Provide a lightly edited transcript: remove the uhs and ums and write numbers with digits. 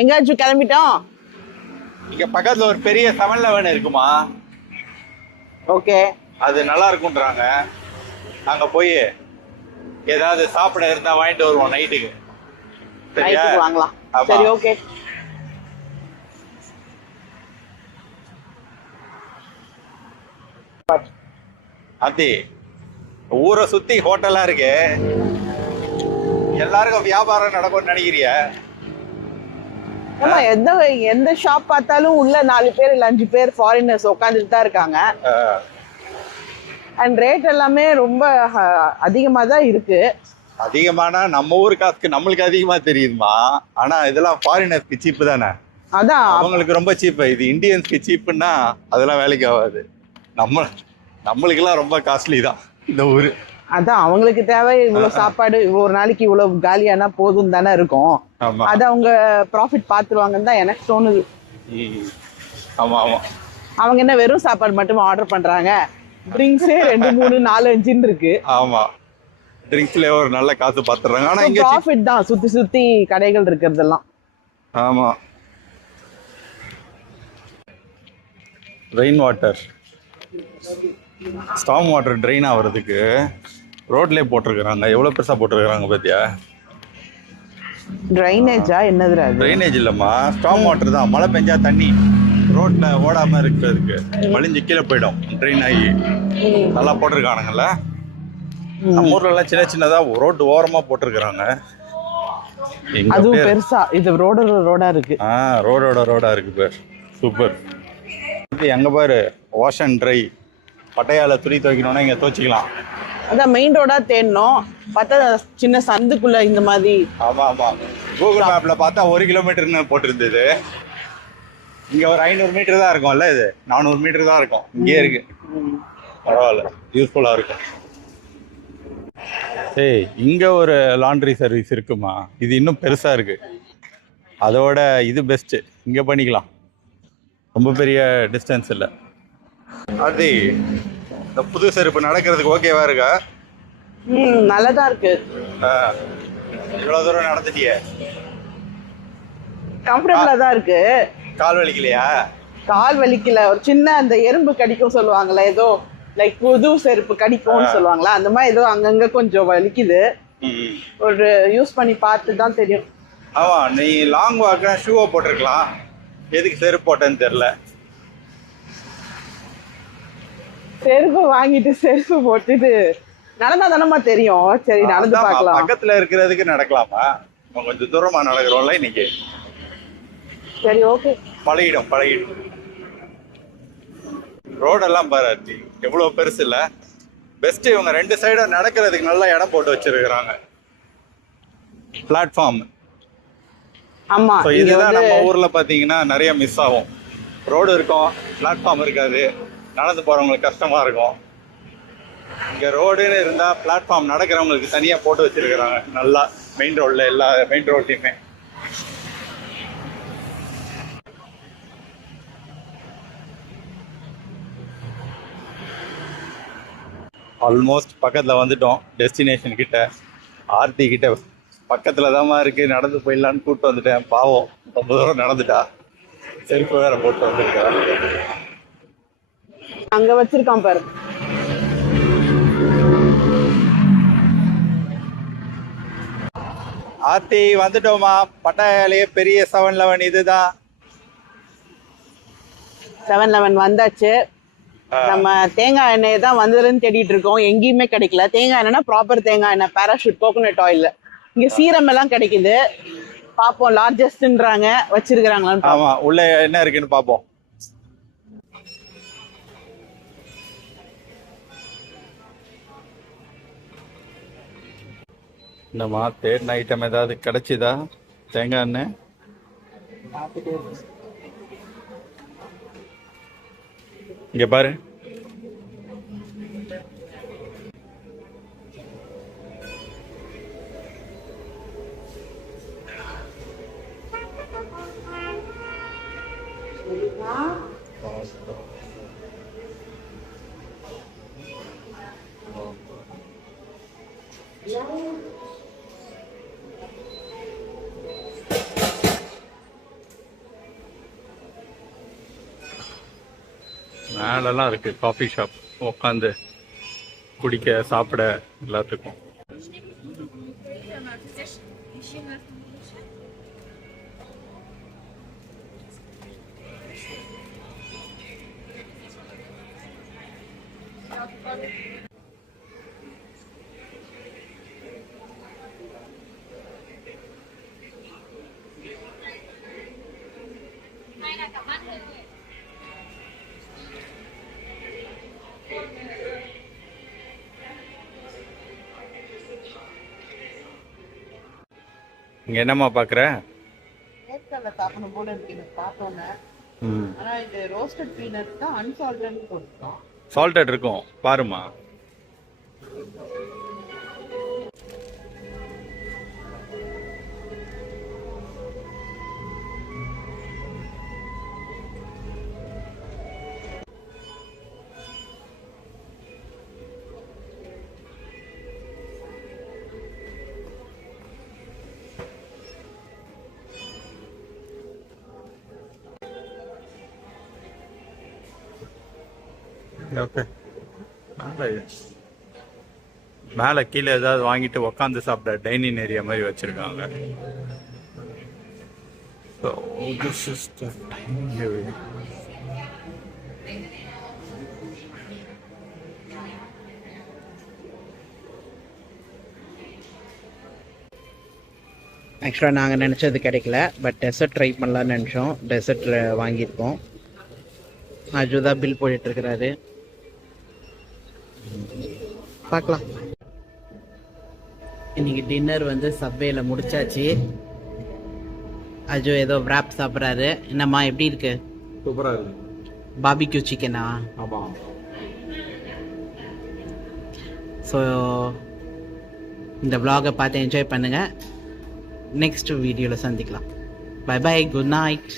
எங்காச்சும் கிளம்பிட்டோம். இங்க பக்கத்துல ஒரு பெரிய 7-Eleven இருக்குமா? ஓகே. அது நல்லா இருக்கும்ன்றாங்க. அங்க போய் ஏதாவது சாப்பிட இருந்தா வாங்கிட்டு வருவோம் நைட்டுக்கு. சரியா? நைட்டுக்கு வாங்கலாம். சரி, ஓகே. அத்தி ஊரை சுத்தி ஹோட்டலா இருக்கு. எல்லாருக்கும் வியாபாரம் நடக்கும்னு நினைக்கிறிய? ஆமா, எந்த ஷாப் பார்த்தாலும் உள்ள 4 பேர் இல்ல 5 பேர் ஃபாரினர்ஸ் உட்காந்துட்டு தான் இருக்காங்க. அண்ட் ரேட் எல்லாமே ரொம்ப அதிகமா தான் இருக்கு. அதிகமானா நம்ம ஊர் காசுக்கு நம்மளுக்கு அதிகமா தெரியுதுமா. ஆனா இதெல்லாம் ஃபாரினர்ஸ்க்கு சீப்பு தானே. அதான் அவங்களுக்கு ரொம்ப சீப்பு. இது இந்தியன்ஸ்க்கு சீப்புன்னா அதெல்லாம் வேலைக்கு ஆகாது. நம்மளுக்கெல்லாம் ரொம்ப காஸ்ட்லி தான் இந்த ஊரு. அதான் அவங்களுக்கு தேவை இவ்வளவு சாப்பாடு, ஒரு நாளைக்கு இவ்வளவு காலியானா போதும் தானே இருக்கும். அது அவங்க ப்ராஃபிட் பாத்துருவாங்கன்னு தான் எனக்கு தோணுது. ஆமா ஆமா. அவங்க என்ன வெறும் சாப்பாடு மட்டும் ஆர்டர் பண்றாங்க? ட்ரிங்க்ஸே 2 3 4 5 இருக்கு. ஆமா, ட்ரிங்க்ஸ்ல ஒரு நல்ல காசு பாத்துறாங்க. ஆனா இங்க ப்ராஃபிட் தான் சுத்தி சுத்தி கடைகள் இருக்கிறதெல்லாம். ஆமா. Rain water, storm water train ஆகிறதுக்கு ரோட்லேயே போட்டிருக்கிறாங்க. எவ்வளோ பெருசாக போட்டிருக்கிறாங்க பார்த்தியா? ட்ரைனேஜா? என்னதுடா? ட்ரைனேஜ் இல்லைம்மா, ஸ்டார்ம் வாட்டர் தான். மழை பெஞ்சா தண்ணி ரோட்டில் ஓடாமல் இருக்கிறதுக்கு வலிஞ்சு கீழே போயிடும், ட்ரெயின் ஆகி. நல்லா போட்டிருக்கானுங்கல்ல. நம்ம ஊர்லலாம் சின்ன சின்னதாக ரோட்டு ஓரமாக போட்டிருக்கிறாங்க. அதுவும் பெருசா இது ரோடா இருக்கு. ரோடா இருக்கு பேர். சூப்பர். எங்க பாரு, வாஷ் அண்ட் ட்ரை. பட்டையால துணி துவைக்கணும்னா இங்க துவைச்சிக்கலாம். அதான் மெயின் ரோடா தேடணும். பார்த்தா சின்ன சந்துக்குள்ள இந்த மாதிரி. ஆமா ஆமா. கூகுள் மேப்ல பார்த்தா 1 கிலோமீட்டர்னு போட்டிருந்தது. இங்க ஒரு 500 மீட்டர் தான் இருக்கும்ல. இது 400 மீட்டர் தான் இருக்கும். இங்கே இருக்கு. பரவாயில்ல, யூஸ்ஃபுல்லா இருக்கும். ஏய், இங்க ஒரு லாண்ட்ரி சர்வீஸ் இருக்குமா? இது இன்னும் பெருசா இருக்கு. அதோட இது பெஸ்ட். இங்க பண்ணிக்கலாம். ரொம்ப பெரிய டிஸ்டன்ஸ் இல்லை. அது இந்த புது செருப்பு நடக்கிறதுக்கு ஓகேவா இருக்கா? நல்லதா இருக்கு. இவ்வளவு தூரம் நடந்துட்டியே? கம்ஃபர்டபுளா தான் இருக்கு. கால் வலிக்கலையா? கால் வலிக்கல. ஒரு சின்ன அந்த எறும்பு கடிக்கும் சொல்லுவாங்கல்ல, ஏதோ லைக் புது செருப்பு கடிக்கும்னு சொல்லுவாங்களா, அந்த மாதிரி ஏதோ அங்கங்க கொஞ்சம் வலிக்குது. ஒரு யூஸ் பண்ணி பார்த்து தான் தெரியும். ஆமா, நீ லாங் வாக்க ஷூவை போட்டிருக்கலாம். எதுக்கு செருப்பு போட்டேன்னு தெரியல. செருப்பு வாங்கிட்டு செருப்பு போட்டுட்டு நடந்தா தானமா தெரியும். சரி, நடந்து பார்க்கலாம். பக்கத்துல இருக்கிறதுக்கு நடக்கலாமா? கொஞ்சம் தூரமா நடக்கிறோம்ல இன்னைக்கு. சரி, ஓகே. பழகிடும். ரோடெல்லாம் பாரு எவ்வளவு பெருசு இல்ல. பெஸ்ட். இவங்க 2 சைடும் நடக்கிறதுக்கு நல்ல இடம் போட்டு வச்சிருக்கிறாங்க. பிளாட்ஃபார்ம். ஆமா, இதுதான் நம்ம ஊர்ல பாத்தீங்கன்னா நிறைய மிஸ் ஆகும். ரோடு இருக்கும், பிளாட்ஃபார்ம் இருக்காது. நடந்து போறவங்களுக்கு கஷ்டமா இருக்கும். இங்க ரோடுன்னு இருந்தா பிளாட்ஃபார்ம் நடக்கிறவங்களுக்கு தனியா போட்டு வச்சிருக்கிறாங்க. நல்லா மெயின் ரோட்ல எல்லா மெயின் ரோட்லயுமே. ஆல்மோஸ்ட் பக்கத்துல வந்துட்டோம். டெஸ்டினேஷன் கிட்ட, ஆர்த்தி கிட்ட பக்கத்துல தான் இருக்கு. நடந்து போயிடலான்னு கூப்பிட்டு வந்துட்டேன். பாவம், ரொம்ப தூரம் நடந்துட்டா. செருப்பு வேற போட்டு வந்துருக்கா. அங்க வச்சிருக்கான் பாரு. ஆர்த்தி வந்துட்டோமா? பட்டாயாலேயே பெரிய 7-Eleven இதுதான். 7-Eleven வந்தாச்சு. நம்ம தேங்காய் எண்ணெயை தான் வந்ததுன்னு தேடிட்டு இருக்கோம். எங்கேயுமே கிடைக்கல. தேங்காய் எண்ணெய்னா ப்ராப்பர் தேங்காய் எண்ணெய், பேராஷூட் கோகோனட் ஆயில். இங்க சீரம் எல்லாம் கிடைக்குது. பாப்போம், லார்ஜஸ்ட்ன்றாங்க, வச்சிருக்காங்களான்னு. ஆமா, உள்ள என்ன இருக்குன்னு பாப்போம். இந்தமா தேடின ஐட்டம் ஏதாவது கிடைச்சிதா? தேங்காய் எண்ணெய் இங்க பாரு. மேலெல்லாம் இருக்குது காஃபி ஷாப், உட்காந்து குடிக்க சாப்பிட எல்லாத்துக்கும். இங்கே என்னம்மா பார்க்குற? நேர்கால சாப்பிடணும் போல இருக்கு எனக்கு பார்த்தோன்னே. ஆனா இது ரோஸ்டட் பீனட் தான் அன்சால்டட்னு போட்டுருக்கோம். சால்டட் இருக்கும் பாருமா. ஓகே, மேலே கீழே ஏதாவது வாங்கிட்டு உக்காந்து சாப்பிட டைனிங் ஏரியா மாதிரி வச்சிருக்காங்க. So this is the dining area. ஆக்சுவலாக நாங்கள் நினச்சது கிடைக்கல, பட் டெசர்ட் ட்ரை பண்ணலான்னு நினச்சோம். டெசர்ட் வாங்கியிருக்கோம். அஜுதா பில் போட்டுட்ருக்கிறாரு, பார்க்கலாம். இன்னைக்கு டின்னர் வந்து சப்வேல முடிச்சாச்சு. அஜு ஏதோ wrap சாப்பிட்றாரு. என்னம்மா எப்படி இருக்கு? சூப்பராக இருக்கு. பாபிக்யூ சிக்கனா? ஆமாம். ஸோ இந்த vlog-ஐ பார்த்து என்ஜாய் பண்ணுங்கள். நெக்ஸ்ட் வீடியோவில் சந்திக்கலாம். Bye bye, good night.